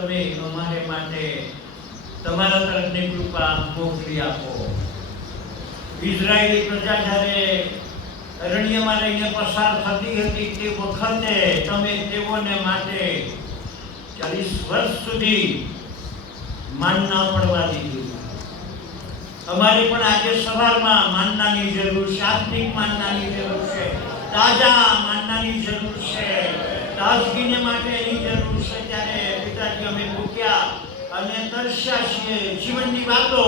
તમે અમારે માટે તમારા તરફની કૃપા મોકલી આપો. ઇઝરાયેલી પ્રજા જ્યારે અરણ્યમાં રહીને પસાર થતી હતી તે વખતે તમે તેઓને માટે 40 વર્ષ સુધી માનના પડવા દીધું. અમારે પણ આજે સવારમાં માનનાની જરૂર છે, આત્મિક માનનાની જરૂર છે, તાજા માનનાની જરૂર છે, તાજગીને માટે એની જરૂર છે. ત્યારે પિતાજી અમે ભૂખ્યા અને તરસ્યા છીએ. જીવનની વાતો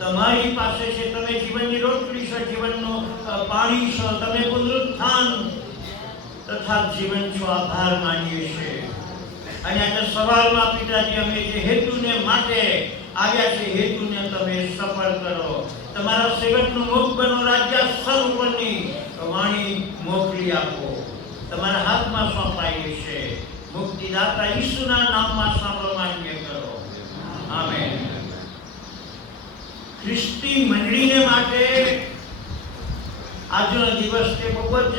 તમારી પાસે છે. તમે જીવનની રોટલી છો, જીવનનું પાણી છો, તમે પુનરુત્થાન તથા જીવન છો. આભાર માનીએ છીએ. અને આજે સવારમાં પિતાજી અમે જે હેતુને માટે આવ્યા છે હેતુને તમે સફળ કરો. તમારા સેવકનું મુખ બનો. રાજ્ય સર્વ ઉપરની વાણી મોકલી આપો. તમારા હાથમાં સોંપાયેલી છે. મુક્તિદાતા ઈસુના નામમાં સાંભળો માન્ય કરો. આમેન. ખ્રિસ્તી મંડળીને માટે આજનો દિવસ તે બહુ જ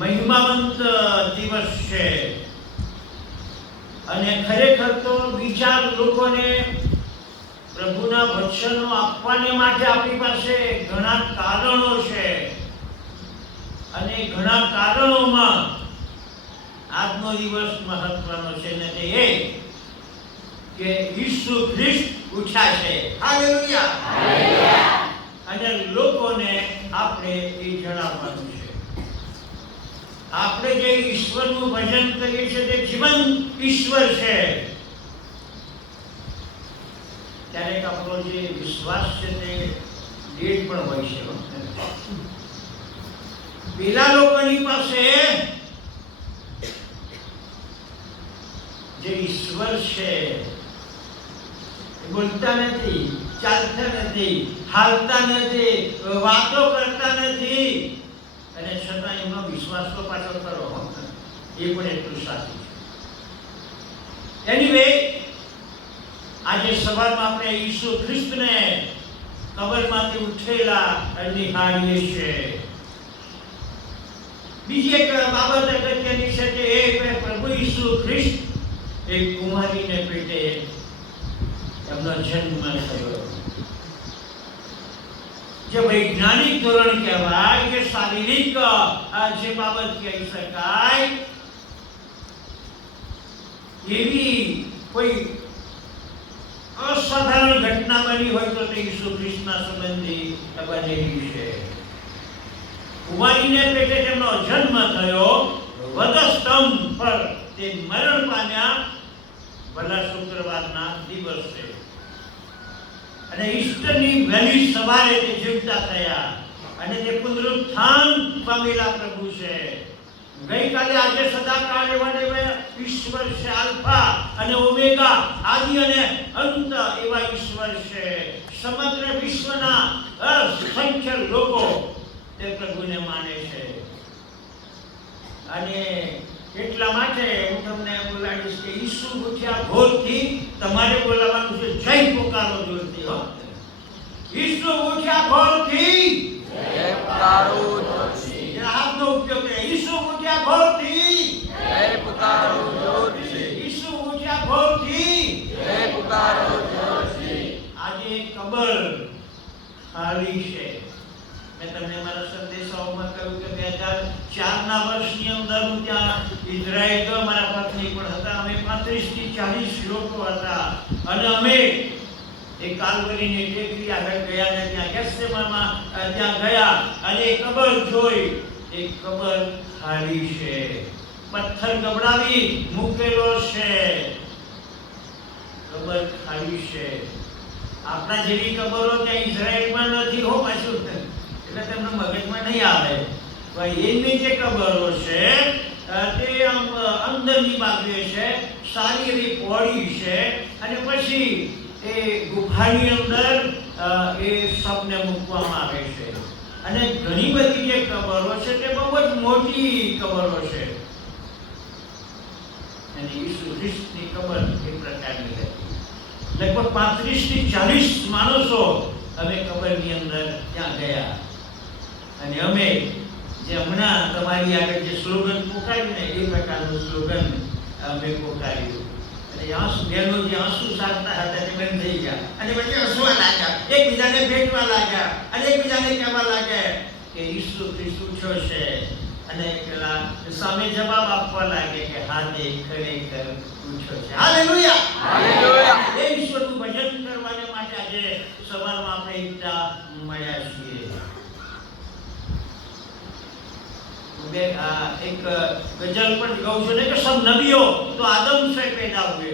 મહિમાવંત દિવસ છે. અને ખરેખર તો બીજા લોકોને પ્રભુના વચનો આપવાને માટે આપણી પાસે ઘણા કારણો છે. અને ઘણા કારણોમાં આજનો દિવસ મહત્વનો છે ને તે એ કે ઈસુ ખ્રિસ્ત ઉઠ્યા છે. Hallelujah, hallelujah. અને લોકોને આપણે એ જણાવવાનું છે. આપણે જે ઈશ્વરનું ભજન કરીએ છીએ તે જીવન ઈશ્વર છે. ક્યારેક આપણો જે વિશ્વાસ છે તે ડેડ પણ હોય છે. પેલા લોકોની પાસે જે ઈશ્વર છે બોલતા નથી, ચાલતા નથી, હાલતા નથી, વાતો કરતા નથી, અને છતાં એમનો વિશ્વાસ તો પાછો કરો. એ પણ એટલું સાચું છે. એનીવે આજે સવારમાં આપણે ઈસુ ખ્રિસ્તને કબરમાંથી ઉઠેલા નિહાળીએ છીએ. બીજી એક બાબત અગત્યની છે કે એ પ્રભુ ઈસુ ખ્રિસ્ત એક કુમારીને પેટે એમનો જન્મ થયો. જે વૈજ્ઞાનિક ધોરણ કહેવાય, જે શારીરિક જે બાબત કહી શકાય, એવી કોઈ અસાધારણ ઘટના બની હોય તો તે ઈસુ ખ્રિસ્તના સંબંધી બનેલી છે. કુમારીને પેટે તેમનો જન્મ થયો. વધસ્તંભ પર તે મરણ પામ્યા ભલા શુક્રવારના દિવસે. અને ઈસ્ટરની વહેલી સવારે તે જીવતા થયા. અને તે પુનરુત્થાન પામેલા પ્રભુ છે. ગઈકાલે આજે સદાકાળ એવા ઈશ્વર છે. આલ્ફા અને ઓમેગા, આદિ અને અંત એવા ઈશ્વર છે. સમગ્ર વિશ્વના અસંખ્ય લોકો તે પ્રભુને માને છે. અને એટલા માટે હું તમને બોલાવીશ કે ઈસુ ઉઠ્યા ભોરથી તમારે બોલાવવાનું છે જય પોકારો જોરથી. હો, ઈસુ ઉઠ્યા ભોરથી જય પુકારો જોરથી. હાથનો ઉપયોગ કરે. ઈસુ ઉઠ્યા ભોરથી જય પુકારો જોરથી. ઈસુ ઉઠ્યા ભોરથી જય પુકારો જોરથી. આજે કબર ખાલી છે. મેં તમને મારા સંદેશાઓમાં કહ્યું કે 2004ના વર્ષની અંદર હું ત્યાં ઇઝરાયલ ગયો. મારા પત્ની પણ હતા. અમે 35 થી 40 લોકો હતા. અને અમે એ કાલ્વરીની ટેકરી આગળ ગયા અને ત્યાં ગેથસેમાનમાં ત્યાં ગયા અને એ કબર જોઈ. એ કબર ખાલી છે. પથ્થર ગબડાવી મૂકેલો છે. કબર ખાલી છે. આપણા જેવી કબરો ત્યાં ઇઝરાયલમાં નથી. હો, પાછું એટલે તમને મગજમાં નહીં આવે. એમની જે કબરો છે તે અંદરની બાજુએ છે, સારી એવી પહોળી છે. અને પછી એ ગુફાની અંદર એ શબને મૂકવામાં આવે છે. અને ઘણી બધી જે કબરો છે તે બહુ જ મોટી કબરો છે. અને ઈસુ ખ્રિસ્તની કબર એ પ્રકારની હતી. લગભગ 35 થી 40 માણસો અમે કબરની અંદર ત્યાં ગયા. અને અમે જે હમણાં તમારી આગળ જે સ્લોગન પોકાર્યું ને એ પ્રકારનું સ્લોગન અમે પોકાર્યું. અને બહેનો જે આંસુ સારતા હતા તે બંધ થઈ ગયા અને પછી હસવા લાગ્યા, એકબીજાને ભેટવા લાગ્યા અને એકબીજાને કહેવા લાગ્યા કે ઈસુ ખ્રિસ્ત ઉઠ્યો છે. અને પેલા સામે જવાબ આપવા લાગે કે હા તે ખરેખર ઉઠ્યો છે. Hallelujah, hallelujah. એ ઈશ્વરનું ભજન કરવાને માટે આજે સવારમાં આપણે એકતા મળ્યા છીએ. एक गजल पर गाऊं છું ને કે सब नबियों तो आदम से पैदा हुए,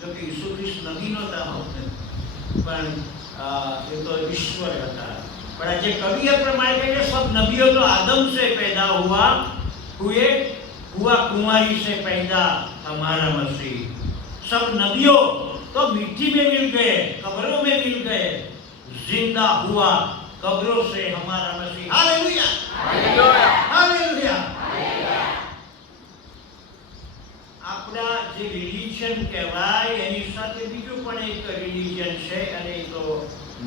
जो कि यीशु ख्रिस्त नबी नહોતા હોते પણ એ તો ઈશ્વર હતા. પણ આજે કવિએ પ્રમાણે કહે કે सब नबियों तो आदम से पैदा हुआ कुंवारी से पैदा हमारा मसीह. सब नबियों तो मिट्टी में मिल गए, कब्रों में मिल गए, जिंदा हुआ कब्रों से हमारा मसीह. Hallelujah, hallelujah. હાલેલુયા. આપણા જે રિલિજન કહેવાય એની સાથે બીજું પણ એક રિલિજન છે અને એ તો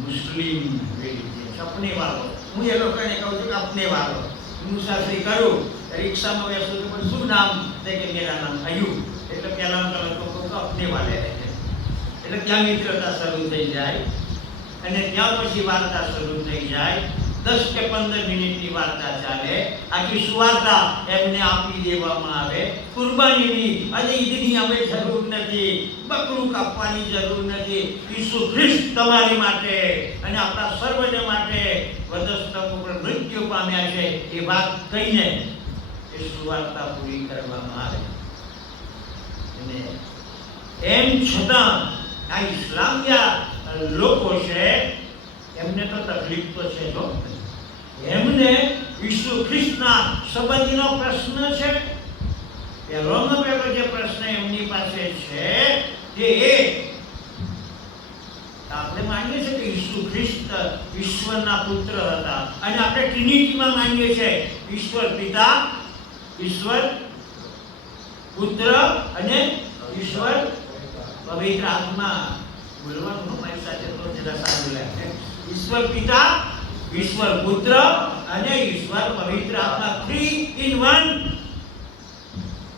મુસ્લિમ રિલિજન છે, અપનેવાળો. હું એ લોકોને કહું છું કે અપનેવાળો. મુસાફરી કરું, રિક્ષામાં બેસું તો પણ શું નામ છે કે મેરા નામ અયુબ, એટલે પહેલા તમે તો કહું તો અપનેવાલે રહે, એટલે ત્યાં મિત્રતા શરૂ થઈ જાય અને ત્યાં પછી વાર્તા શરૂ થઈ જાય. 10 કે 15 મિનિટની વાર્તા ચાલે, આખી સુવાર્તા એમને આપી દેવામાં આવે. કુરબાનીની અને ઈદની હવે જરૂર નથી, બકરું કાપવાની જરૂર નથી. ઈસુ ખ્રિસ્ત તમારી માટે અને આપણા સર્વને માટે વધસ્તંભ ઉપર મૃત્યુ પામ્યા છે એ વાત કહીને એ સુવાર્તા પૂરી કરવામાં આવે. અને એમ છતાં આ ઇસ્લામિયા લોકો છે એમને તો તકલીફ તો છે જો. એમને ઈસુ ખ્રિસ્તના સંબંધીનો પ્રશ્ન છે. પહેલો જે પ્રશ્ન એમની પાસે છે તે એ આપણે માનીએ છીએ કે ઈસુ ખ્રિસ્ત ઈશ્વરના પુત્ર હતા અને આપણે ટ્રિનિટીમાં માનીએ છીએ ઈશ્વર પિતા, ઈશ્વર પુત્ર અને ઈશ્વર પવિત્ર આત્મા. બોલવાનું મારી સાથે તો જરા સારું લાગે. ઈશ્વર પિતા, ઈશ્વર પુત્ર અને ઈશ્વર પવિત્ર આત્મા, 3 in 1.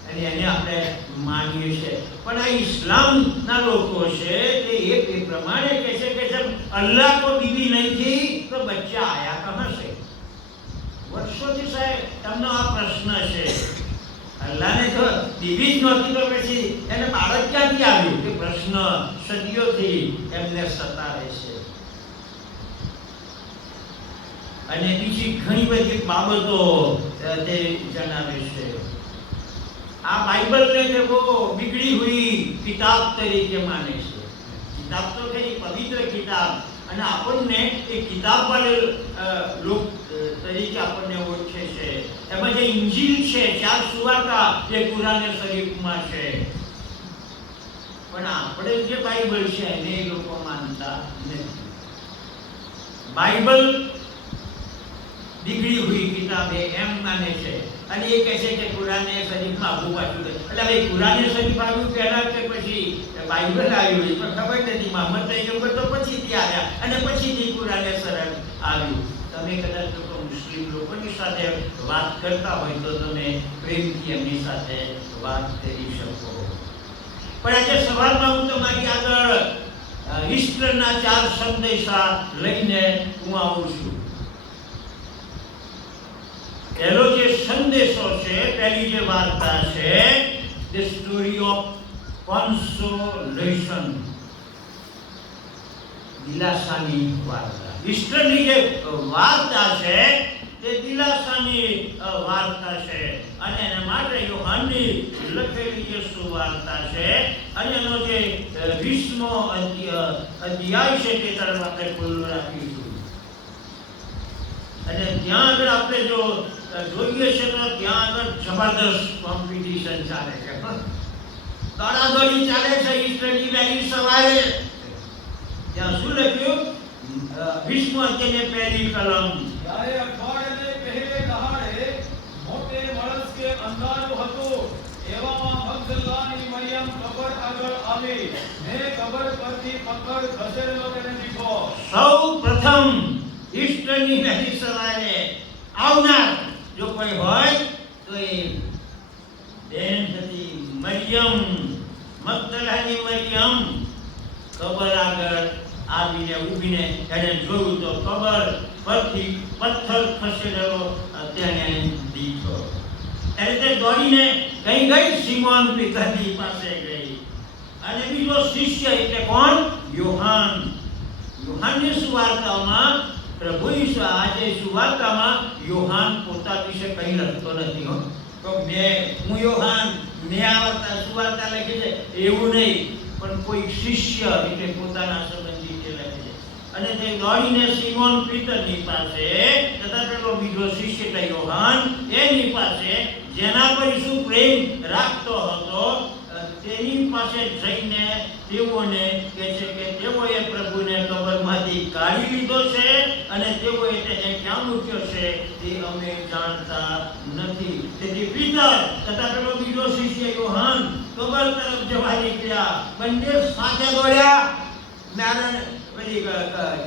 અને એને આપણે માનીએ છીએ. પણ આ ઇસ્લામના લોકો છે તે એ પ્રમાણે કહે છે કે જબ અલ્લાહ કો બીવી નહીં થી તો બચ્ચા આયા કહા સે. વર્ષોથી સાહેબ તમને આ પ્રશ્ન છે. અલ્લાહને જો બીવી જ નહોતી તો પછી એને બાળક ક્યાંથી આવ્યું? કે પ્રશ્ન સદીઓથી એમને સતાવે છે. અને બીજી ઘણી બધી બાબતો તે જણાવે છે. આ બાઇબલને તેઓ बिगड़ी हुई किताब તરીકે માને છે. કિતાબ તો ખરી પવિત્ર કિતાબ અને આપણને એ કિતાબ વાળે લોક તરીકે આપણને ઓળખે છે. એમાં જે ઇંજીલ છે, 4 સુવાર્તા એ કુરાને શરીફમાં છે. પણ આપણે જે બાઇબલ છે એને એ લોકો માનતા નથી. બાઇબલ बिगड़ी हुई किताब है एम माने છે અને એ કહે છે કે કુરાને શરીફમાં આવું વાંચ્યું છે. એટલે હવે કુરાને શરીફ આવ્યું પહેલા કે પછી બાઇબલ આવ્યું એ પણ ખબર નથી. મોહમ્મદ પૈગંબર તો પછીથી આવ્યા અને પછીથી કુરાને શરીફ આવ્યું. તમે કદાચ લોકો મુસ્લિમ લોકોની સાથે વાત કરતા હોય તો તમે પ્રેમથી એમની સાથે વાત કરી શકો. પણ આજે સવારમાં હું તમારી આગળ ઈસ્ટરના 4 સંદેશા લઈને હું આવું છું. પહેલો જે સંદેશો છે, પહેલી જે વાર્તા છે, ધ સ્ટોરી ઓફ કોન્સોલેશન, દિલાસાની વાર્તા. ઈસ્ટરની જે વાર્તા છે તે દિલાસાની વાર્તા છે અને એના માટે યોહાનની લખેલી જે સુવાર્તા છે અને એનો જે 20મો અધ્યાય છે તે તરફ આપણે ખુલ્લું રાખીશું. અને ત્યાં આગળ આપણે જો જોઈએ છે તો ત્યાં આગળ જબરદસ્ત કોમ્પિટિશન ચાલે છે. દોડાદોડી ચાલે છે ઈસ્ટરની વહેલી સવારે. ત્યાં શું લખ્યું? 20મો અધ્યાયની પહેલી કલમ. ત્યારે અઠવાડિયાને પહેલે દહાડે મોટે માણસ કે અંધારું હતું. એવામાં મગદલાની મરિયમ કબર આગળ આવી ને કબર પરથી પથ્થર ખસેડેલો તેને દીધો. સૌ પ્રથમ ઈસ્ટરની વહેલી સવારે આવનાર જો કોઈ હોય તો એ બેન હતી મરિયમ મગદલ મક્કાની મરિયમ કબર આગળ આવીને ઊભીને એને જોયું તો કબર પરથી પથ્થર ખસેડેલો તેને દીઠો. ત્યારે તે દોડીને ગઈ સિમોન પિતાની પાસે ગઈ અને બીજો શિષ્ય એટલે કોણ? યોહાન. યોહાનની સુવાર્તામાં પ્રભુ ઈસુ આજે સુવાર્તામાં યોહાન પોતા વિશે કંઈ લખતો નથી હો. તો હું યોહાન મેં આ સુવાર્તા લખી છે એવું નહીં, પણ કોઈ શિષ્ય એટલે પોતાના સંબંધી કે લખે છે. અને તે દોડીને સિમોન પીતરની પાસે તથા પેલો બીજો શિષ્ય એટલે યોહાન એની પાસે જેના પર ઈસુ પ્રેમ રાખતો હતો તેની પાસે જઈને તેઓને કહે છે કે તેઓએ પ્રભુને કબરમાંથી કાઢી લીધો છે અને તેઓએ તેને ક્યાં મૂક્યો છે તે અમે જાણતા નથી. તેથી પીતર તથા પેલો બીજો શિષ્ય યોહાન કબર તરફ જવા નીકળ્યા. બંને સાથે દોડ્યા. પેલી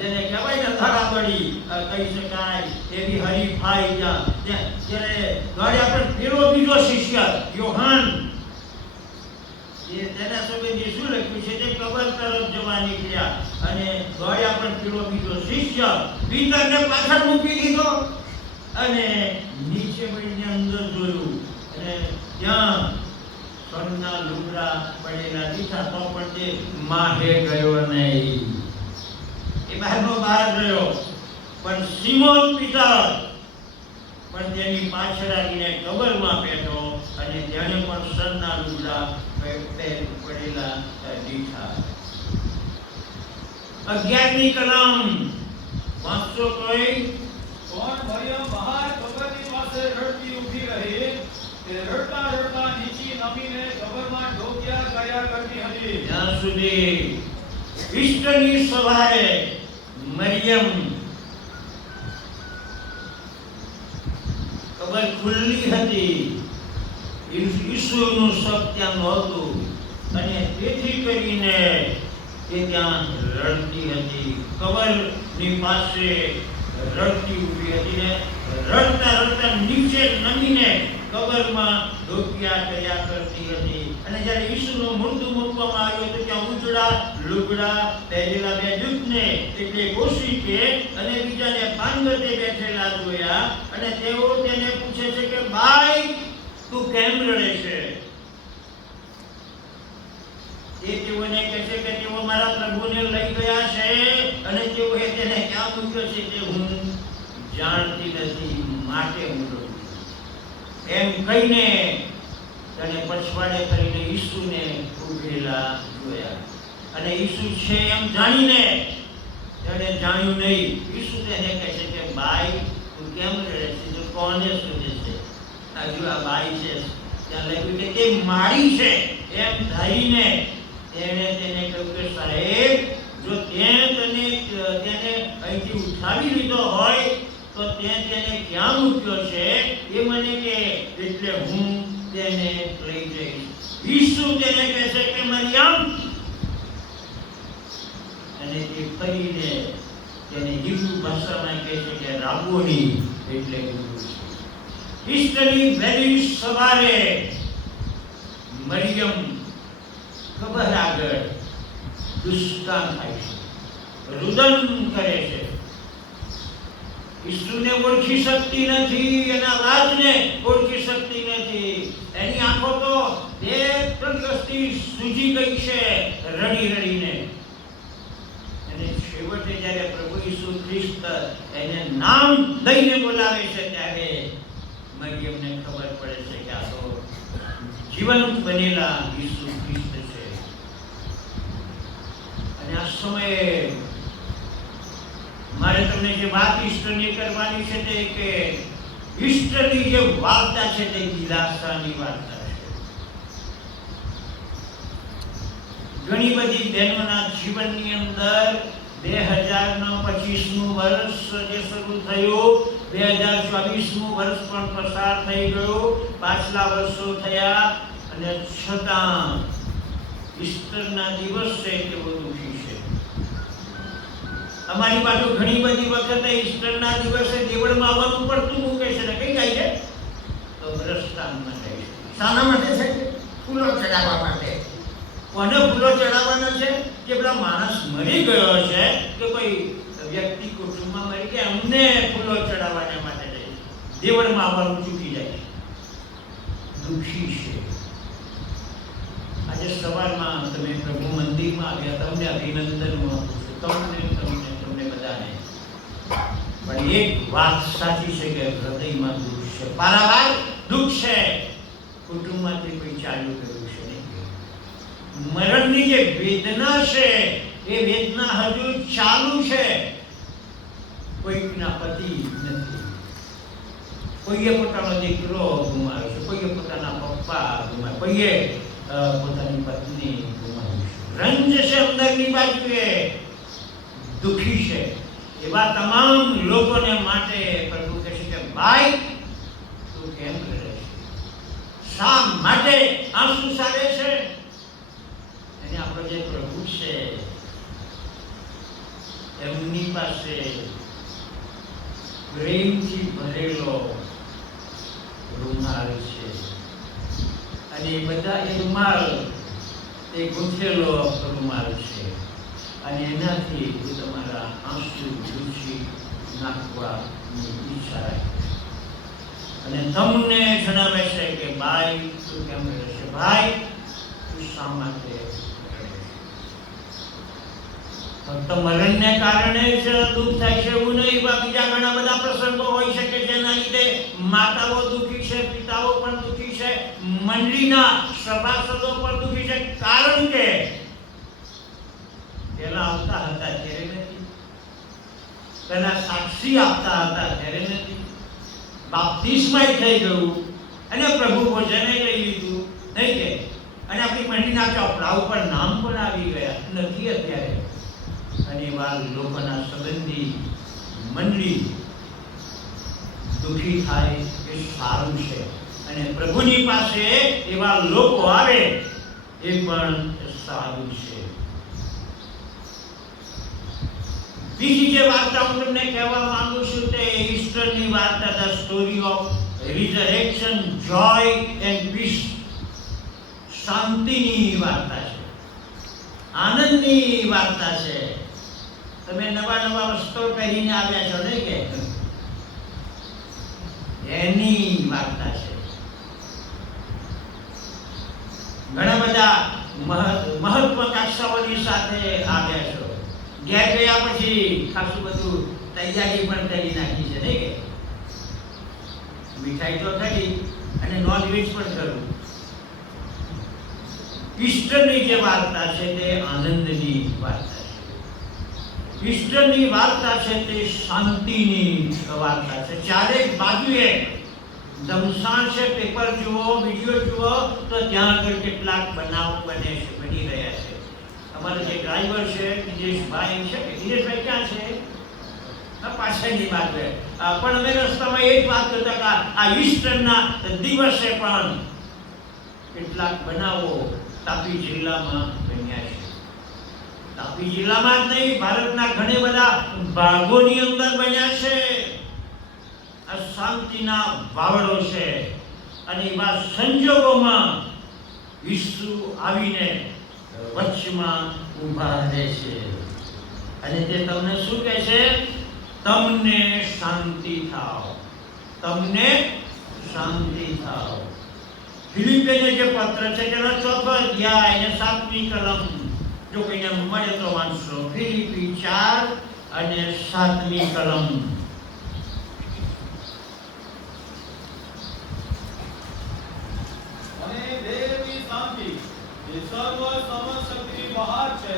જેને કહેવાય ને ધડાધડી કહી શકાય એવી હરીફાઈ જ્યારે દોડ્યા. પણ પેલો બીજો શિષ્ય યોહાન તેના સંબંધી શું લખ્યું છે તે કબર તરફ જવા નીકળ્યા અને દોડ્યા. પણ પેલો બીજો શિષ્ય પીતરને પાછળ મૂકી દીધો અને નીચે પડીને અંદર જોયું અને ત્યાં સોનાના લુગડા પડેલા દીઠા. તો પણ તે માહે ગયો નહીં, એ બહારનો બહાર ગયો. પણ સિમોન પીતર પણ તેની પાછળ આવીને કબરમાં બેઠો અને તેણે પણ સોનાના લુગડા પડેલા દીઠા. 11મી કલમ વાંચો કોઈ? પણ મરિયમ બહાર કબરની પાસે રડતી ઊભી રહી. તે રડતા રડતા નીચે નમીને કબરમાં ઢોકિયા કર્યા કરતી હતી. જ્યાં સુધી ઈસ્ટરની સવારે મરિયમ કબર ખુલ્લી હતી, ઈસુનું શબ ત્યાં નહોતું અને તેથી કરીને તે ત્યાં રડતી હતી. કબરની પાસે રડતી ઊભી હતી ને રડતા રડતા નીચે નમીને કબરમાં ઢોકિયા કર્યા કરતી હતી. અને જ્યારે ઈસુનું મૂર્તું મૂકવામાં આવ્યું તો ત્યાં ઉજળા લુગડા પહેરેલા બે દૂતને એટલે કોશિકે અને બીજાને પાંગતે બેઠેલા જોયા અને તેઓ તેને પૂછે છે કે ભાઈ તું કેમ રડે છે? એ તેઓને કહે છે કે તેઓ મારા પ્રભુને લઈ ગયા છે અને તેઓએ તેને ક્યાં મૂક્યો છે તે હું જાણતી નથી, માટે હું રડું છું. એમ કહીને તેને પછવાડે કરીને ઈસુને ઊભેલા જોયા અને ઈસુ છે એમ જાણીને તેને જાણ્યું નહીં. ઈસુ તેને કહે છે કે ભાઈ તું કેમ રડે છે? તું કોને શોધે છે? હજુ આ બાઈ છે ત્યાં લખ્યું કે તે મારી છે એમ ધારીને તેણે તેને કહ્યું કે સાહેબ જો તેને અહીંથી ઉઠાવી લીધો હોય તો તેને ક્યાં મૂક્યો છે એ મને કે, એટલે હું તેને લઈ જઈશ. ઈસુ તેને કહે છે કે મરિયમ, અને તે ફરીને તેને હિબ્રુ ભાષામાં કહે છે કે રાબોની, એટલે ગુરુ. ઈસ્ટરની વહેલી સવારે મરિયમ કબર આગળ દુષ્કામ થાય છે, રુદન કરે છે. ઈસુને ઓળખી શકતી નથી, એના અવાજને ઓળખી શકતી નથી. એની આંખો તો બે પ્રગસ્તી સૂજી ગઈ છે રડી રડીને. અને છેવટે જ્યારે પ્રભુ ઈસુ ખ્રિસ્ત એને નામ દઈને બોલાવે છે ત્યારે મરિયમને ખબર પડે છે કે આ તો જીવંત બનેલા ઈસુ ખ્રિસ્ત છે. અને આ સમયે મારે તમને જે વાત ઈસ્ટરની કરવાની છે તે કે ઈસ્ટરની જે વાર્તા છે તે દિલાસાની વાર્તા છે. ઘણી બધી બહેનોના જીવનની અંદર 2025મું વર્ષ જે શરૂ થયું, 2024મું વર્ષ પણ પસાર થઈ ગયું, પાછલા વર્ષો થયા અને છતાં ઈસ્ટરના દિવસે તેઓ દુઃખી છે. અમારી બાજુ ઘણી બધી વખતે ઈસ્ટરના દિવસે દેવળમાં આવવાનું પડતું મૂકે છે ને કઈ જાય છે તો બ્રષ્ટાનમાં જાય છે. શાના માટે છે? ફૂલો ચડાવવા માટે. કોને ફૂલો ચડાવવાના છે? કે પેલા માણસ મરી ગયો છે કે કોઈ વ્યક્તિ કુટુંબમાં મરી ગયા એમને ફૂલો ચડાવવાના માટે જાય. દેવળમાં આવવાનું ચૂકી જાય. દુઃખી છે. આજે સવારમાં તમે પ્રભુ મંદિરમાં આવ્યા, તમને અભિનંદન આપું છું, તમને બધાને. પણ એક વાત સાચી છે કે હૃદયમાં દુઃખ છે, પારાવાર દુઃખ છે. કુટુંબમાંથી કોઈ ચાલ્યું ગયું છે નહીં. મરણની જે વેદના છે એ વેદના હજુ ચાલુ છે. કોઈકના પતિ નથી, કોઈએ પોતાનો દીકરો ગુમાવ્યો છે, કોઈએ પોતાના પપ્પા ગુમાવ્યા, કોઈએ પોતાની પત્ની ગુમાવી છે. રંજ છે અંદરની બાજુએ, દુઃખી છે. એવા તમામ લોકોને માટે પ્રભુ કહે છે કે ભાઈ તું કેમ કરે છે? શા માટે આંસુ સારે છે? અને આપણો જે પ્રભુ છે એમની પાસે પ્રેમથી ભરેલો રૂમાલ છે. અને એ બધા એ રૂમાલ એ ગૂંથેલો રૂમાલ છે. અને એનાથી હું તમારા આંસુ લૂછી નાખવાની ઈચ્છા રાખી. અને તમને જણાવે છે કે ભાઈ તું કેમ રહે છે? ભાઈ તું શા માટે રહે છે? ફક્ત મરણને કારણે જ દુઃખ થાય છે એવું નહીં, બીજા ઘણા બધા પ્રસંગો હોઈ શકે જેના લીધે માતાઓ દુઃખી છે, પિતાઓ પણ દુઃખી છે, મંડળીના સભાસદો પણ દુઃખી છે. કારણ કે પેલા આવતા હતા ત્યારે નથી, પેલા સાક્ષી આપતા હતા ત્યારે નથી, બાપ્તિસ્મય થઈ ગયું અને પ્રભુ ભોજને લઈ લીધું નહીં કે, અને આપણી મંડળીના ચોપડા ઉપર નામ પણ આવી ગયા નથી અત્યારે. અને એવા લોકોના સંબંધી મંડળી દુઃખી થાય એ સારું છે. અને પ્રભુની પાસે એવા લોકો આવે એ પણ સારું છે. બીજી જે વાર્તા હું તમને કહેવા માંગુ છું તે ઈસ્ટરની વાર્તા, the story of resurrection, joy and peace. શાંતિની વાર્તા છે, આનંદની વાર્તા છે. તમે નવા નવા વસ્ત્રો પહેરીને આવ્યા છો નહીં કે, એની વાર્તા છે. ઘણા બધા મહત્વાકાંક્ષાઓની સાથે આવ્યા છો. ઘેર ગયા પછી ખાસું બધું તૈયારી પણ કરી નાખી છે નહીં કે, મીઠાઈ તો ખરી અને નોનવેજ પણ ખરું. ઈસ્ટરની જે વાર્તા છે તે આનંદની વાર્તા છે. ઈસ્ટરની વાર્તા છે તે શાંતિની વાર્તા છે. ચારેક બાજુએ ધમસાણ છે. પેપર જુઓ, વિડીયો જુઓ તો ત્યાં આગળ કેટલાક બનાવ બની રહ્યા છે. અમારા જે ડ્રાઈવર છે દિનેશભાઈ છે, દિનેશભાઈ ક્યાં છે? પાછળની બાજુએ. પણ અમે રસ્તામાં એ જ વાત કરતા હતા આ ઈસ્ટરના દિવસે પણ કેટલાક બનાવો તાપી જિલ્લામાં બન્યા છે. તાપી જિલ્લામાં જ નહીં, ભારતના ઘણા બધા ભાગોની અંદર બન્યા છે. આ શાંતિના વાવડો છે. અને એવા સંજોગોમાં ઈસુ આવીને વચમાં ઊભા રહે છે. અને તે તમને શું કહે છે? તમને શાંતિ થાવ, તમને શાંતિ થાવ. ફિલિપીને જે પત્ર છે તેનો 4થો અધ્યાય અને 7મી કલમ જો કોઈને મળે તો વાંચો. ફિલિપી 4 અને 7મી કલમ. અને દેવની શાંતિ એ સર્વ સમશક્તિ બહાર છે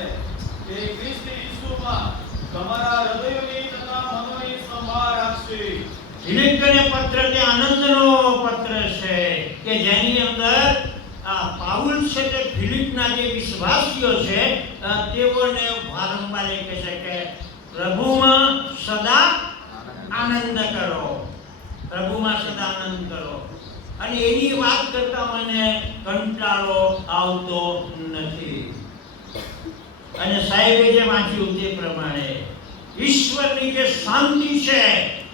તે ખ્રિસ્ત ઈસુમાં તમારા હૃદયોની તથા મનોની સંભાળ રાખશે. ફિલિપીને પત્ર તે આનંદનો પત્ર છે કે જેની અંદર પાઉલ છે તે ફિલિપના જે વિશ્વાસીઓ છે તેઓને વારંવાર કહે છે કે પ્રભુમાં સદા આનંદ કરો, પ્રભુમાં સદા આનંદ કરો. અને એની વાત કરતા મને કંટાળો આવતો નથી. અને સાહેબે જે વાંચ્યું તે પ્રમાણે ઈશ્વરની જે શાંતિ છે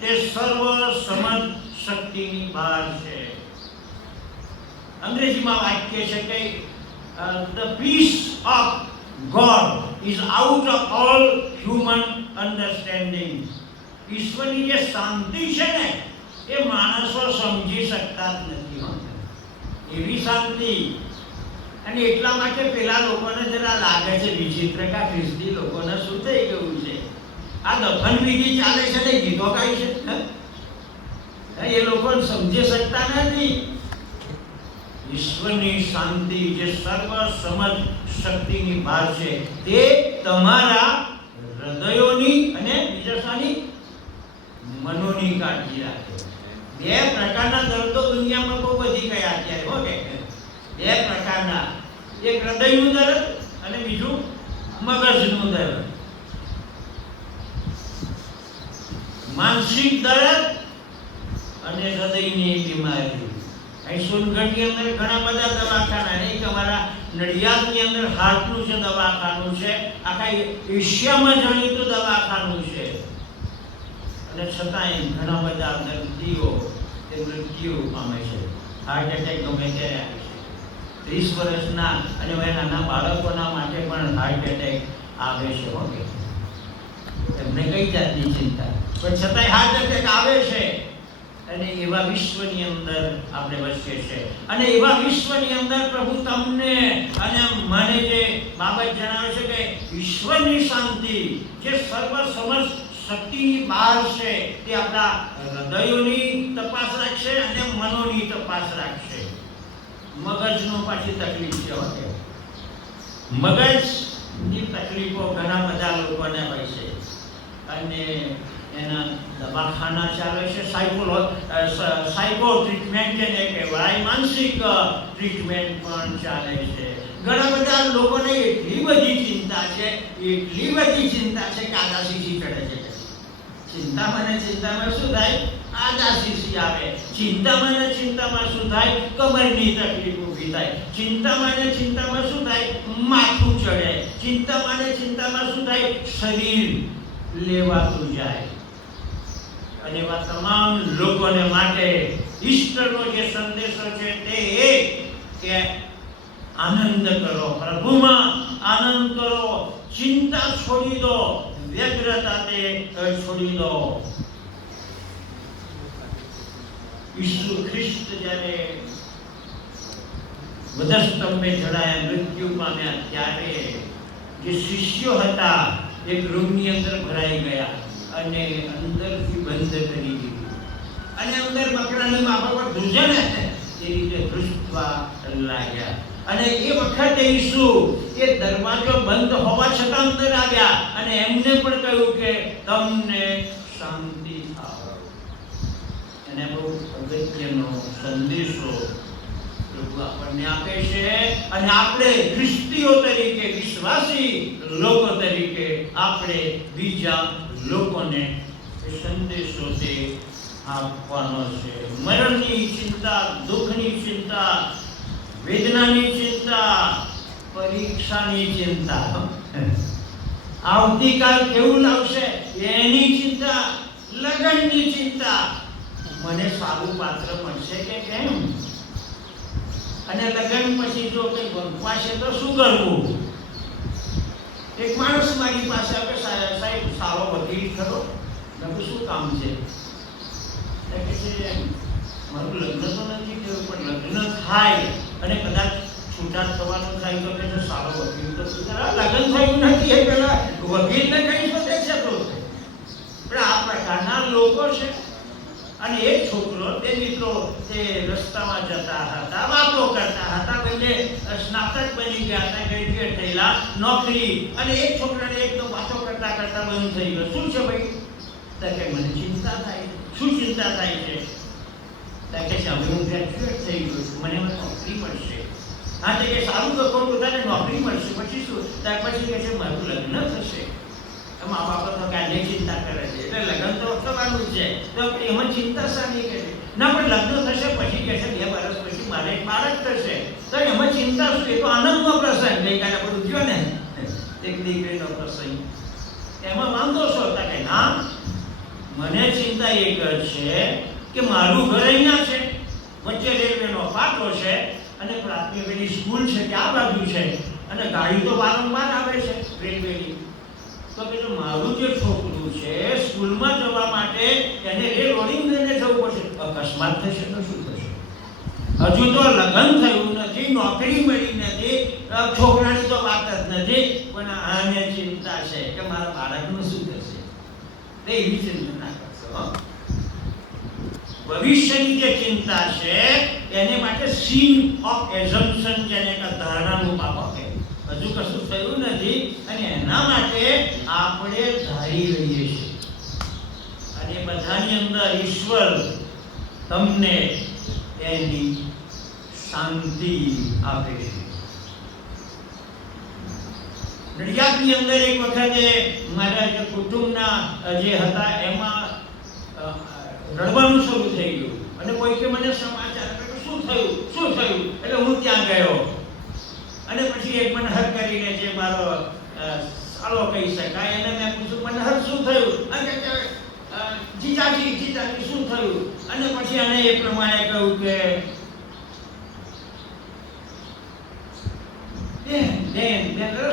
તે સર્વ સમજ શક્તિની બહાર છે. અંગ્રેજીમાં વાક્ય છે કે the peace of God is out of all human understanding. ઈશ્વરની જે શાંતિ છે ને એ માણસો સમજી શકતા જ નથી હો. એવી શાંતિ. અને એટલા માટે પેલા લોકોને જરા લાગે છે વિચિત્ર કે ખ્રિસ્તી લોકોને શું થઈ ગયું છે, આ દફન વિધિ ચાલે છે ને ગીતો ગાય છે, એ લોકો સમજી શકતા નથી. ઈશ્વરની શાંતિ જે સર્વ સમજ શક્તિની બહાર છે તે તમારા હૃદયોની અને બીજાની મનોની કાળજી રાખે. બે પ્રકારના દર્દો દુનિયામાં બહુ વધી ગયા અત્યારે હો કે. બે પ્રકારના, એક હૃદયનું દર્દ અને બીજું મગજનું દર્દ. માનસિક દર્દ અને હૃદયની બીમારી. અહીં સોનગઢની અંદર ઘણા બધા દવાખાના, નહીં અમારા નડિયાદની અંદર હાર્ટનું છે દવાખાનું છે, આખા એશિયામાં જાણીતું દવાખાનું છે. અને છતાંય ઘણા બધા દર્દીઓ તે મૃત્યુ પામે છે. હાર્ટ એટેક ગમે ત્યારે આવે છે. 30 વર્ષના અને નાના બાળકોના માટે પણ હાર્ટ એટેક આવે છે. ઓકે, એમને કઈ જાતની ચિંતા, પણ છતાંય હાર્ટ એટેક આવે છે. અને એવા વિશ્વની અંદર આપણે વસીએ છીએ. અને એવા વિશ્વની અંદર પ્રભુ તમને અને મને જે બાબત જણાવે છે કે ઈશ્વરની શાંતિ જે સર્વ સમજ શક્તિની બહાર છે તે આપણા હૃદયોની તપાસ રાખશે અને મનોની તપાસ રાખશે. મગજનો પાછી તકલીફ છે. હોતે મગજની તકલીફો ઘણા બધા લોકોને હોય છે અને એના દવાખાના ચાલે છે. સાયકો ટ્રીટમેન્ટ જેને કહેવાય, માનસિક ટ્રીટમેન્ટ પણ ચાલે છે. ઘણા બધા લોકોને એટલી બધી ચિંતા છે કે આદાશી ચડે છે. ચિંતામાં શું થાય? આદાશી આવે. ચિંતામાં શું થાય? કમરની તકલીફ ઊભી થાય. ચિંતામાં શું થાય? માથું ચડે. ચિંતામાં શું થાય? શરીર લેવાતું જાય. અને એવા તમામ લોકોને માટે ઈશ્વરનો જે સંદેશો છે તે એ કે આનંદ કરો, પ્રભુમાં આનંદ કરો, ચિંતા છોડી દો, વ્યગ્રતા તે છોડી દો. ઈસુ ખ્રિસ્ત જ્યારે વધસ્તંભે ચડાયા, મૃત્યુ પામ્યા, ત્યારે જે શિષ્યો હતા એક રૂમની અંદર ભરાઈ ગયા અને અંદરથી બંધ કરી દીધું. અને અંદર મકડાની માફક ધ્રુજે ને એ રીતે ધ્રુજવા લાગ્યા. અને એ વખતે ઈસુ એ દરવાજો બંધ હોવા છતાં અંદર આવ્યા અને એમને પણ કહ્યું કે તમને શાંતિ થાઓ. અને બહુ અગત્યનો સંદેશો પ્રભુ આપણને આપે છે. અને આપણે ખ્રિસ્તીઓ તરીકે, વિશ્વાસી લોકો તરીકે આપણે બીજા લોકોને એ સંદેશો તે આપવાનો છે. મરણની ચિંતા, દુઃખની ચિંતા, વેદનાની ચિંતા, પરીક્ષાની ચિંતા, આવતીકાલ કેવું લાગશે એની ચિંતા, લગ્નની ચિંતા, મને સારું પાત્ર મળશે કે કેમ, અને લગ્ન પછી જો કંઈ બંકવાશે તો શું કરવું. એક માણસ મારી પાસે આવે, સાહેબ સારો વકીલ ખરો? મેં શું કામ છે? કે છે મારું લગ્ન તો નથી થયું, પણ લગ્ન થાય અને કદાચ છૂટા થવાનું થાય તો કે સારો વકીલ તો લગ્ન થયું નથી એ પેલા વકીલને કઈ શોધે છે. તો પણ આ પ્રકારના લોકો છે. અને એક છોકરો, તે મિત્રો તે રસ્તામાં જતા હતા, વાતો કરતા હતા, બંને સ્નાતક બની ગયા હતા, ગ્રેજ્યુએટ થયેલા, નોકરી. અને એક છોકરાને એકદમ વાતો કરતા બંધ થઈ ગયો. શું છે ભાઈ? તો કે મને ચિંતા થાય. શું ચિંતા થાય છે? તો કે હવે હું ગ્રેજ્યુએટ થઈ ગયો છું, મને નોકરી મળશે. હા, તો કે સારું તો ખોટું તારે નોકરી મળશે, પછી શું? ત્યાર પછી કે છે મારું લગ્ન થશે. મા બાપા તો કાલે ચિંતા કરે છે, એટલે લગ્ન તો થવાનું જ છે, તો એમાં ચિંતા શાની કરે? ના, પણ લગ્ન થશે પછી કે છે 2 વર્ષ પછી મારે એક બાળક થશે, તો એમાં ચિંતા શું? એ તો આનંદનો પ્રસંગ. ગઈકાલે બધું થયો ને, એક દીકરીનો પ્રસંગ, એમાં વાંધો છો? કે ના, મને ચિંતા એક છે કે મારું ઘર અહીંયા છે, વચ્ચે રેલવેનો પાટો છે, અને પ્રાથમિક પેલી સ્કૂલ છે ત્યાં બાજુ છે અને ગાડી તો વારંવાર આવે છે રેલવેની. તો કે મારું જે છોકરું છે સ્કૂલમાં જવા માટે એને લોડિંગ લઈને જવું પડશે, અકસ્માત થશે તો શું થશે? હજુ તો લગ્ન થયું નથી, નોકરી મળી નથી, છોકરાની તો વાત જ નથી, પણ આને ચિંતા છે કે મારા બાળકનું શું થશે. એવી ચિંતા ના કરશો. ભવિષ્યની જે ચિંતા છે એને માટે સીન ઓફ એઝમ્પશન જેને ધારણાનું પાપ કહે. હજુ કશું થયું નથી અને એના માટે આપણે ધારી રહીએ છીએ અને બધાની અંદર ઈશ્વર તમને એની શાંતિ આપે છે. નડિયાદની અંદર એક વખતે મારા જે કુટુંબના જે હતા એમાં રડવાનું શરૂ થઈ ગયું અને કોઈકે મને સમાચાર આપ્યો શું થયું એટલે હું ત્યાં ગયો અને પછી એક મનહર કરીને જે મારો સાલો કહી શકાય એને મેં પૂછ્યું મનહર શું થયું અને જીજાજી શું થયું અને પછી એને એ પ્રમાણે કહ્યું કે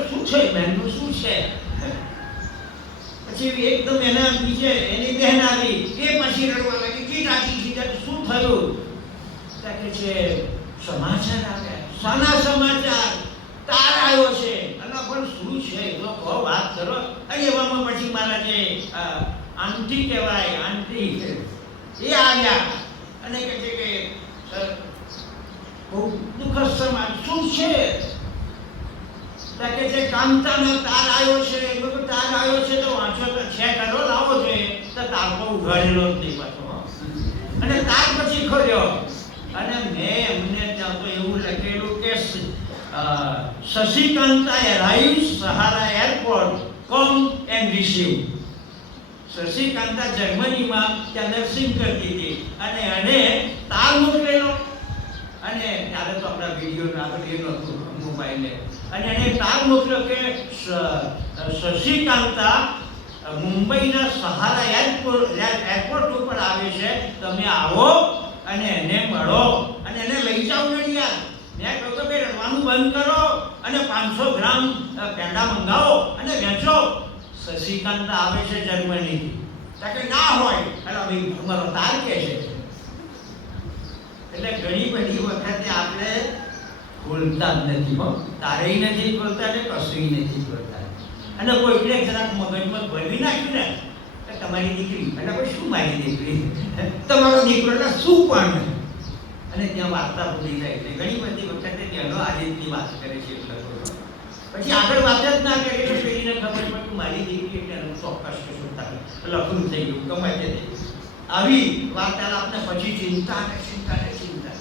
શું છે બહેનનું શું છે. પછી એકદમ એના નીચે એની બહેન આવી એ પછી રડવા લાગી જીજાજી શું થયું કે છે સમાચાર આવ્યા. શાના સમાચાર? તાર આવ્યો છે. અને પણ શું છે તો કહો, વાત કરો. અને એવામાં પછી મારા જે આંટી કહેવાય આંટી એ આવ્યા અને કહે છે કે બહુ દુઃખદ સમાચાર. શું છે? કે છે કાંતાનો તાર આવ્યો છે. તાર આવ્યો છે તો વાંચો તો છે કરો લાવો જોઈએ તો તાર તો ઉઘાડેલો જ નહીં પાછો. અને તાર પછી ખોલ્યો અને મેં એમને ત્યાં તો એવું લખેલું કે શશિકાંતા એરાઇવ્સ સહારા એરપોર્ટ કમ એન્ડ રિસીવ. શશિકાંતા જર્મનીમાં ત્યાં નર્સિંગ કરતી હતી અને એને તાર મોકલેલો અને ત્યારે તો આપણા વિડીયો આપણે એ નહોતું મોબાઈલે અને એને તાર મોકલ્યો કે શશિકાંતા મુંબઈના સહારા એરપોર્ટ ઉપર આવે છે, તમે આવો અને એને મળો અને એને લઈ જાઓ નડિયાદ. મેં કહ્યું કે ભાઈ રડવાનું બંધ કરો અને 500 ગ્રામ પેંડા મંગાવો અને વેચો. શશિકાંતા આવે છે જર્મનીથી. કે ના હોય એટલે ભાઈ તમારો તાર કે છે. એટલે ઘણી બધી વખતે આપણે બોલતા જ નથી, તારેય નથી બોલતા ને કશું નથી બોલતા. અને કોઈને જરાક મગજમાં ભરવી નાખ્યું ને કે તમારી દીકરી એટલે કોઈ શું મારી દીકરી, તમારો દીકરો એટલે શું પણ. અને ત્યાં વાર્તા ભૂલી જાય છે. ઘણી બધી વખતે ત્યાંનો આ રીતની વાત કરે છે એટલે પછી આગળ વાત જ ના કરે તો પેલીને ખબર પડે મારી દીકરી એટલે એનું ચોક્કસ કશું થાય લખું થઈ ગયું ગમે તે થઈ ગયું. આવી વાર્તાલાપને પછી ચિંતા ને ચિંતા ને ચિંતા.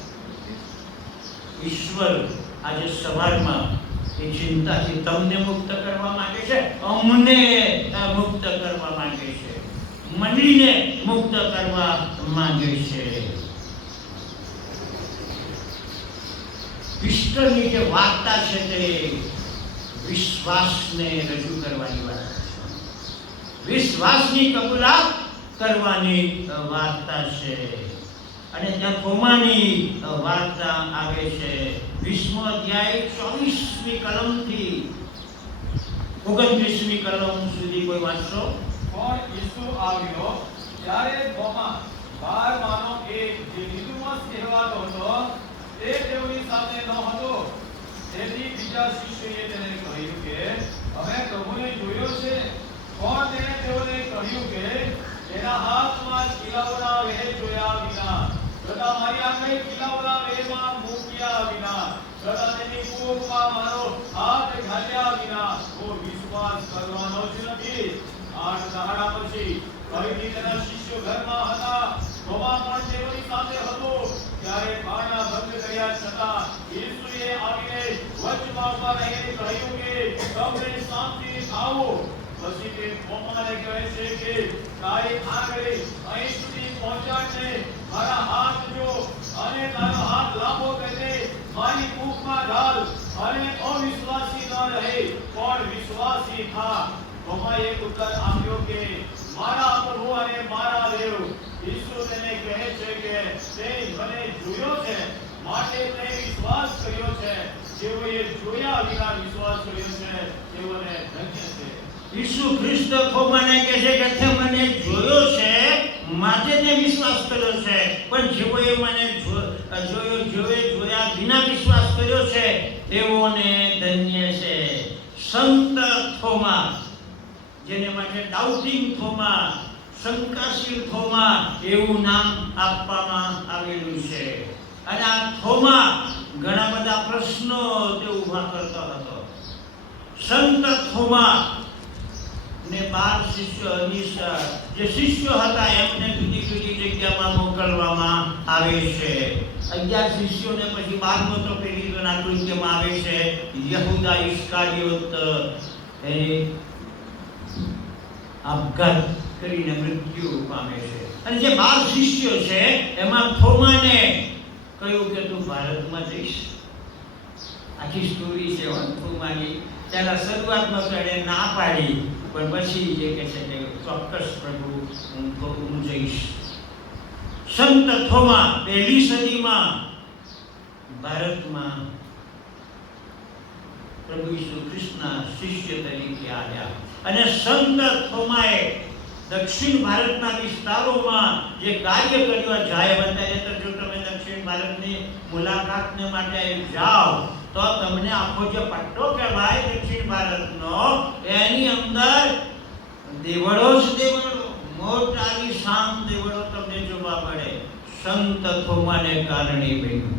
ઈશ્વર આજે સવારમાં એ ચિંતાથી તમને મુક્ત કરવા માંગે છે, અમને મુક્ત કરવા માંગે છે, મંડળીને મુક્ત કરવા માંગે છે. ઈશ્વરની જે વાર્તા છે તે વિશ્વાસને રજૂ કરવાની વાત છે, વિશ્વાસની કબૂલાત કરવાની વાર્તા છે. અને ત્યાં થોમાની વાર્તા આવે છે 20મો અધ્યાય 24મી કલમથી 29મી કલમ સુધી કોઈ વાંચશો. પણ ઈસુ આવ્યો ત્યારે થોમા 12માનો એક જે દિદુમસ કહેવાતો હતો તે તેઓની સાથે ન હતો. તેથી બીજા શિષ્યોએ તેને કહ્યું કે અમે પ્રભુને જોયો છે. પણ તેણે તેઓને કહ્યું કે તેના હાથમાં કિલાવના વેર જોયા વિના તથા મારી આંગળી કિલાવના વેરમાં મૂક્યા વિના તથા તેની કૂપમાં મારો હાથ ઘાલ્યા વિના હું વિશ્વાસ કરવાનો જ નથી. 8 દાડા પછી ફરીથી તેના શિષ્યો ઘરમાં હતા. થોમા પણ તેઓની સાથે હતો. ત્યારે બારણા બંધ કર્યા છતાં ઈસુએ આવીને વચમાં ઉભા રહીને કહ્યું કે તમને શાંતિ આવો. પછી તે થોમાને કહે છે કે તારી આંગળી અહીં સુધી પહોંચાડને, મારા હાથ જો અને તારો હાથ લાંબો કરીને મારી કૂપમાં ઢાળ અને અવિશ્વાસી ન રહે પણ વિશ્વાસી થા. થોમાએ ઉત્તર આપ્યો કે મારા પ્રભુ અને મારા દેવ. ઈસુ તેને કહે છે કે તે મને જોયો છે, માટે તે વિશ્વાસ કર્યો છે. જેઓએ જોયા વિના વિશ્વાસ કર્યો છે તેઓને ધન્ય છે. ઈસુ ખ્રિસ્ત થોમાને કહે છે કે તે મને જોયો છે માટે તે વિશ્વાસ કર્યો છે, પણ જેઓએ મને જોયા વિના વિશ્વાસ કર્યો છે તેઓને ધન્ય છે. સંત થોમા, જેને માટે ડાઉટિંગ થોમા, શંકાશીલ થોમા એવું નામ આપવામાં આવેલું છે. અને આ થોમા ઘણા બધા પ્રશ્નો તે ઊભા કરતો હતો. સંત થોમા ને 12 શિષ્યોની જે શિષ્યો હતા એમને જુદી જુદી જગ્યામાં મોકલવામાં આવે છે. 11 શિષ્યોને પછી 12મો તો પેલીના કૃત્યમાં આવે છે. યહૂદા ઇસ્કારિયોત એ આપઘાત કરીને મૃત્યુ પામે છે. અને જે 12 શિષ્યો છે એમાં થોમાને કહ્યું કે તું ભારતમાં જઈશ. આખી સ્ટોરી છે થોમાની. ત્યારે શરૂઆતમાં તો એણે ના પાડી, પણ પછી એ કહે છે કે ચોક્કસ પ્રભુ હું જઈશ. સંત થોમા 1લી સદીમાં ભારતમાં પ્રભુ ઈસુ ખ્રિસ્તના શિષ્ય તરીકે આવ્યા. અને સંત થોમાએ દક્ષિણ ભારતના વિસ્તારોમાં જે કાર્ય કર્યું, જાય અત્યારે તો જો તમે દક્ષિણ ભારતની મુલાકાતને માટે જાઓ તો તમને આખો જે પટ્ટો કહેવાય દક્ષિણ ભારતનો, એની અંદર દેવળો જ દેવળો, મોટા વિશાળ દેવળો તમને જોવા મળે. સંત થોમાને કારણે બન્યું.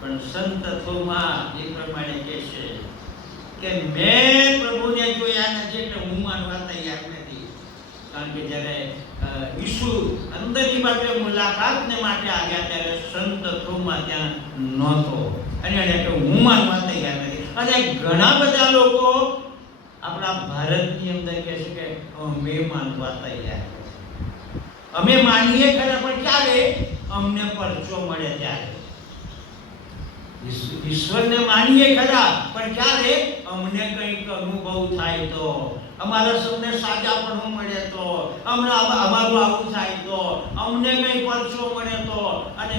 પણ સંત થોમા એ પ્રમાણે કહે છે કે મેં પ્રભુને જોયા નથી એટલે હું માનવા તૈયાર નથી. કારણ કે જ્યારે ઈસુ અંદરની બાજુ મુલાકાતને માટે આવ્યા ત્યારે સંત થોમા ત્યાં નહોતો, અને એટલે હું માનવા તૈયાર નથી. અને ઘણા બધા લોકો આપણા ભારતની અંદર કહે છે કે અમે માનવા તૈયાર નથી. અમે માનીએ ખરા, પણ ક્યારે? અમને પરચો મળે ત્યારે. ઈશ્વરને માનીએ ખરા, પણ ક્યારે? અમને કંઈક અનુભવ થાય તો, અમારા સૌને સાજાપણું મળે તો, અમારું આવું થાય તો, અમને કંઈ પરચો મળે તો. અને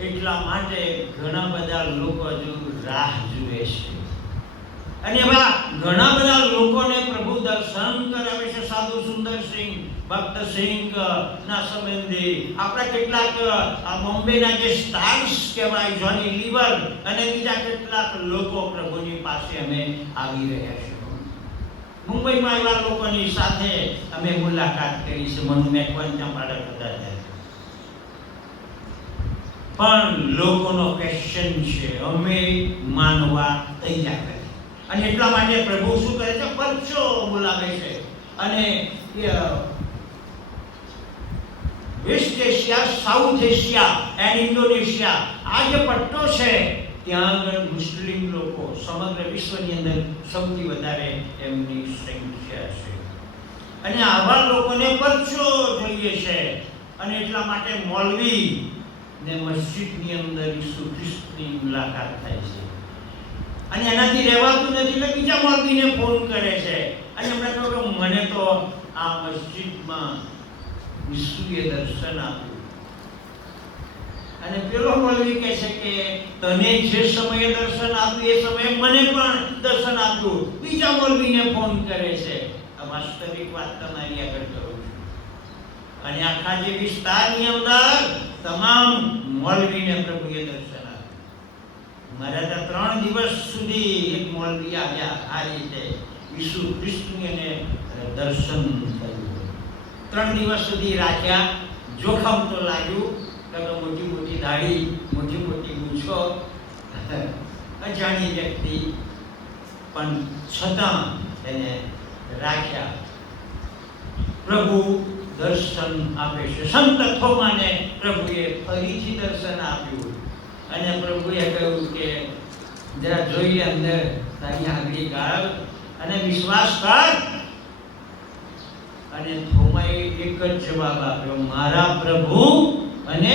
એટલા માટે ઘણા બધા લોકો હજુ રાહ જુએ છે. અને એવા ઘણા બધા લોકોને પ્રભુ દર્શન કરાવે છે. સાધુ સુંદરસિંહ, ભક્તસિંહ ના સંબંધી આપણા કેટલાક બોમ્બેના જે સ્ટાર્સ કહેવાય, જોની લીવર અને બીજા કેટલાક લોકો પ્રભુની પાસે અમે આવી રહ્યા છીએ. મુંબઈમાં એવા લોકોની સાથે અમે મુલાકાત કરી છે. મનુ મેકવાન ત્યાં બાળક હતા ત્યારે. પણ લોકોનો ક્વેશ્ચન છે, અમે માનવા તૈયાર નથી. અને એટલા માટે પ્રભુ શું કરે છે? પરચો બોલાવે છે. અને west Asia, south Asia and Indonesia, આ જે પટ્ટો છે ત્યાં આગળ મુસ્લિમ લોકો સમગ્ર વિશ્વની અંદર સૌથી વધારે એમની સંખ્યા છે. અને આવા લોકોને પરચો જોઈએ છે. અને એટલા માટે મૌલવી ને મસ્જિદની અંદર ઈસુ ખ્રિસ્તની મુલાકાત થાય છે. અને એનાથી રહેવાતું નથી એટલે બીજા મૌલવીને ફોન કરે છે. અને એમણે કહ્યું કે મને તો આ મસ્જિદમાં ઈસુએ દર્શન આપ્યું. અને પેલો મૌલવી કહે છે કે તને જે સમયે દર્શન આપ્યું એ સમયે મને પણ દર્શન આપ્યું. બીજા મૌલવીને ફોન કરે છે. આ વાસ્તવિક વાત તમારી આગળ કરું છું. અને આખા જે વિસ્તારની અંદર તમામ મૌલવીને પ્રભુએ દર્શન આપ્યું. મારા ત્યાં 3 દિવસ સુધી એક મૌલવી આવ્યા. આ રીતે ઈસુ ખ્રિસ્તનું એને દર્શન થયું. 3 દિવસ સુધી રાખ્યા. જોખમ તો લાગ્યું, કારણ મોટી મોટી દાઢી, મોટી મોટી મૂછો, અજાણી વ્યક્તિ, પણ છતાં એને રાખ્યા. પ્રભુ દર્શન આપે છે. સંત થોમાને પ્રભુએ ફરીથી દર્શન આપ્યું. અને પ્રભુએ કહ્યું કે જરા જોઈએ અંદર, તારી આગળ ગાળ અને વિશ્વાસ કર. અને થોમાએ એક જ જવાબ આપ્યો, મારા પ્રભુ અને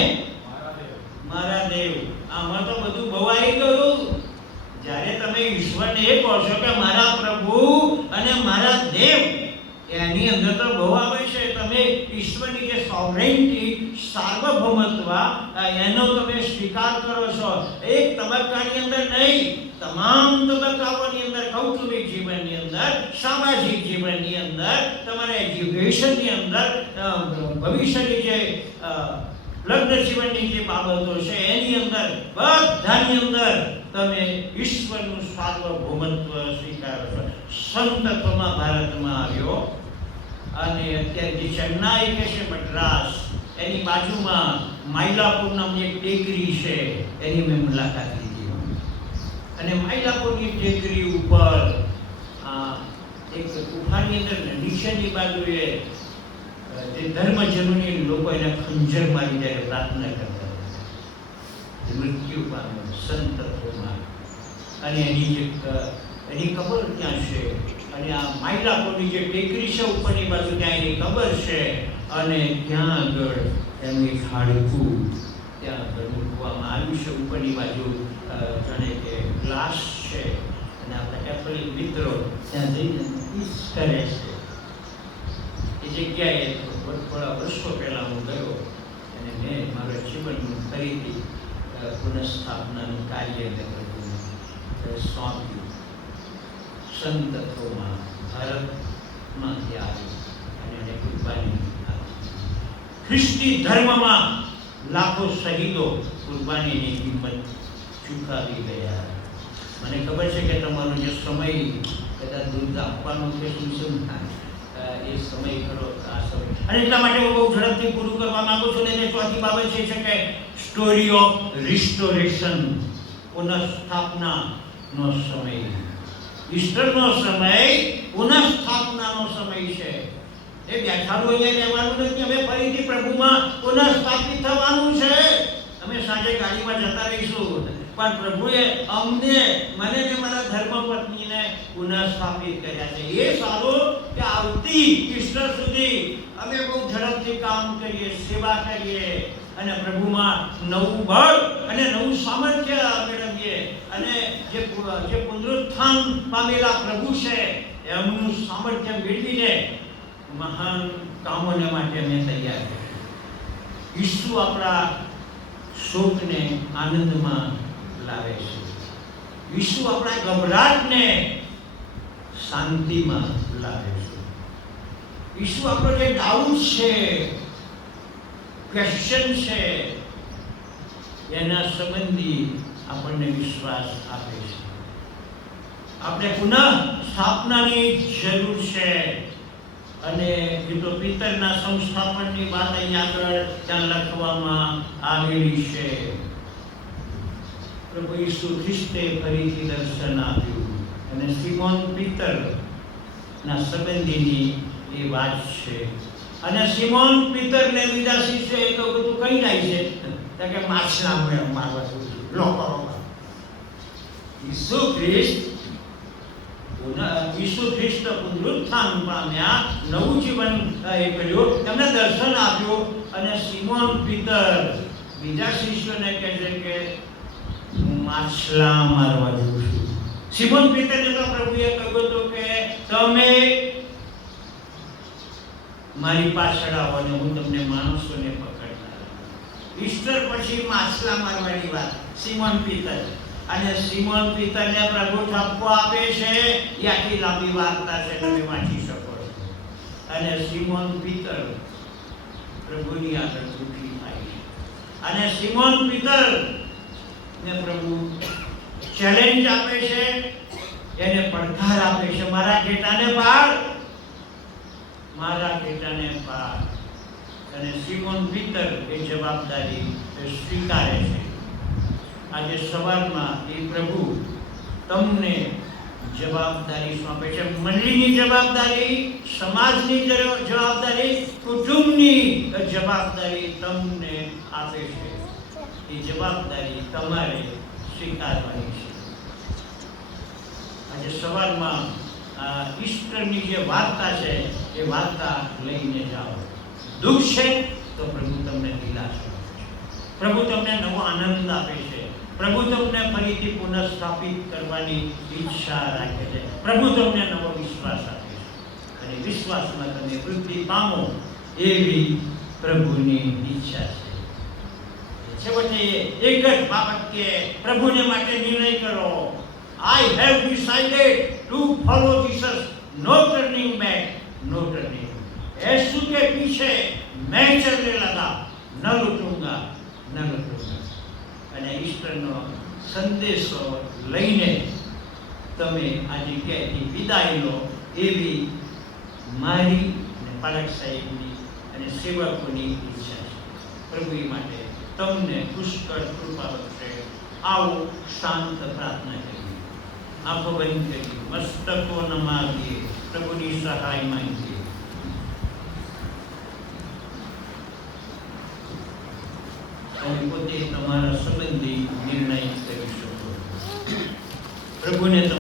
મારા દેવ. આમાં તો બધું બહુ આવી ગયું. જ્યારે તમે ઈશ્વરને એ કહો છો કે મારા પ્રભુ અને મારા દેવ, એની અંદર તો બહુ આવે છે. તમે ઈશ્વરની જે સોવરેન્ટી, સાર્વભૌમત્વ, એનો તમે સ્વીકાર કરો છો. એક તબક્કાની અંદર નહીં, તમામ તબક્કાઓની અંદર, કૌટુંબિક જીવનની અંદર, સામાજિક જીવનની અંદર, તમારા એજ્યુકેશનની અંદર, ભવિષ્યની જે લગ્ન જીવનની જે બાબતો છે એની અંદર, બધાની અંદર તમે ઈશ્વરનું સાર્વભૌમત્વ સ્વીકારો છો. સંતત્વમાં ભારતમાં આવ્યો અને અત્યારે જે ચેન્નાઈ કે છે મદ્રાસ, એની બાજુમાં માયલાપુર નામની એક ટેકરી છે, એની મેં મુલાકાત લીધી. અને માયલાપુરની ટેકરી ઉપર એક ગુફાની અંદર નીચેની બાજુએ જે ધર્મજનોની લોકો એને ખંજર મારી ત્યારે પ્રાર્થના કરતા મૃત્યુ પામ્યો સંતત્વમાં. અને એની કબર ત્યાં છે. અને આ માયલાપુરની જે ટેકરી છે ઉપરની બાજુ, ત્યાં એની કબર છે. અને ત્યાં આગળ એનું એક હાડકું ત્યાં આગળ મૂકવામાં આવ્યું છે. ઉપરની બાજુ જાણે કે ગ્લાસ છે. અને આપણા કેથોલિક મિત્રો ત્યાં જઈને કરે છે. એ જગ્યાએ થોડા વર્ષો પહેલાં હું ગયો અને મેં મારા જીવનનું ફરીથી પુનઃસ્થાપનાનું કાર્ય સોંપ્યું. સંતત્વમાં ભારતમાંથી આવી અને એને કુરબાની આપી. ખ્રિસ્તી ધર્મમાં લાખો શહીદો કુરબાનીની કિંમત ચૂકવી ગયા. મને ખબર છે કે તમારો જે સમય કદાચ દૂધ આપવાનો કે શું થાય, એ સમય ખરો આ સમય. અને એટલા માટે હું બહુ ઝડપથી પૂરું કરવા માંગુ છું. અને ચોથી બાબત છે કે સ્ટોરી ઓફ રિસ્ટોરેશન, પુનઃસ્થાપનાનો સમય. ઈસ્ટરનો સમય પુનઃસ્થાપનાનો સમય છે. એ બેઠાડું અહીંયા રહેવાનું નથી. અમે ફરીથી પ્રભુમાં પુનઃસ્થાપિત થવાનું છે. અમે સાંજે ગાડીમાં જતા રહીશું, પણ પ્રભુએ અમને, મને ને મારા ધર્મપત્નીને પુનઃસ્થાપિત કર્યા છે. એ સારું કે આવતી ઈસ્ટર સુધી અમે બહુ ઝડપથી કામ કરીએ, સેવા કરીએ અને પ્રભુમાં નવું બળ અને નવું સામર્થ્ય મેળવીએ. અને જે પુનરુત્થાન પામેલા પ્રભુ છે એમનું સામર્થ્ય મેળવીને મહાન કામોને માટે અમે તૈયાર છીએ. ઈસુ આપણા શોકને આનંદમાં લાવે છે. ઈસુ આપણા ગભરાટને શાંતિમાં લાવે છે. ઈસુ આપણો જે ડાઉટ છે, ક્વેશ્ચન છે, એના સંબંધી આપણને વિશ્વાસ આપે છે. આપણે પુનઃ સ્થાપનાની જરૂર છે. અને એ તો પિતરના સંસ્થાપનની વાત અહીંયા આગળ ત્યાં લખવામાં આવેલી છે. પ્રભુ ઈસુ ખ્રિસ્તે ફરીથી દર્શન આપ્યું અને સિમોન પિતરના સંબંધીની એ વાત છે. અને સિમોન પિતરને બીજા શિષ્યોએ તો બધું કઈ જાય છે કે માછલા મારવા લોકો ઈસુ ખ્રિસ્ત પુનરુત્થાન પામ્યા, નવું જીવન કર્યું, તેમને દર્શન આપ્યું. અને સિમોન પિતર બીજા શિષ્યોને કહે છે કે હું માછલા મારવા જઉં છું. સિમોન પિતરને તો પ્રભુએ કહ્યું હતું કે તમે મારી પાછળ આવો અને હું તમને માણસોને પકડનાર. ઈસ્ટર પછી માછલા મારવાની વાત સિમોન પિતર. અને સિમોન પિતરને પ્રભુ ઠપકો આપે છે. એ આખી લાંબી વાર્તા છે, તમે વાંચી શકો છો. અને સિમોન પિતર પ્રભુની આગળ દુઃખી થાય છે. અને સિમોન પિતર ને પ્રભુ ચેલેન્જ આપે છે, એને પડકાર આપે છે, મારા ઘેટાને પાડ, મારા ઘેટાને પાડ. અને સિમોન પિતર એ જવાબદારી સ્વીકારે છે. આજે સવારમાં એ પ્રભુ તમને જવાબદારી સોંપે છે. મંડળીની જવાબદારી, સમાજની જવાબદારી, કુટુંબની જવાબદારી તમને આપે છે. એ જવાબદારી તમારે સ્વીકારવાની છે. આજે સવારમાં ઈસ્ટરની જે વાર્તા છે એ વાર્તા લઈને જાઓ. દુઃખ છે તો પ્રભુ તમને દિલાસો આપે છે. પ્રભુ તમને નવો આનંદ આપે છે. પ્રભુ તમને ફરીથી પુનઃસ્થાપિત કરવાની ઈચ્છા રાખે છે. પ્રભુ તમને નવો વિશ્વાસ આપે છે. અને વિશ્વાસમાં તમે વૃદ્ધિ પામો એવી પ્રભુની ઈચ્છા છે. છેવટે એક જ બાબત કે પ્રભુને માટે નિર્ણય કરો. I have decided to follow Jesus, no turning back, no turning. यीशु के पीछे मैं चलने लगा, न लूटूंगा, न लूटूंगा. અને ઈસ્ટરનો સંદેશો લઈને તમે આ જગ્યાએથી વિદાય લો એવી મારી અને પાલક સાહેબની અને સેવકોની ઈચ્છા છે. પ્રભુ એ માટે તમને પુષ્કળ કૃપા બક્ષે. આવો શાંત પ્રાર્થના કરીએ, આંખો બંધ કરીએ, મસ્તકો નમાવીએ, પ્રભુની સહાય માંગીએ. તમે પોતે તમારા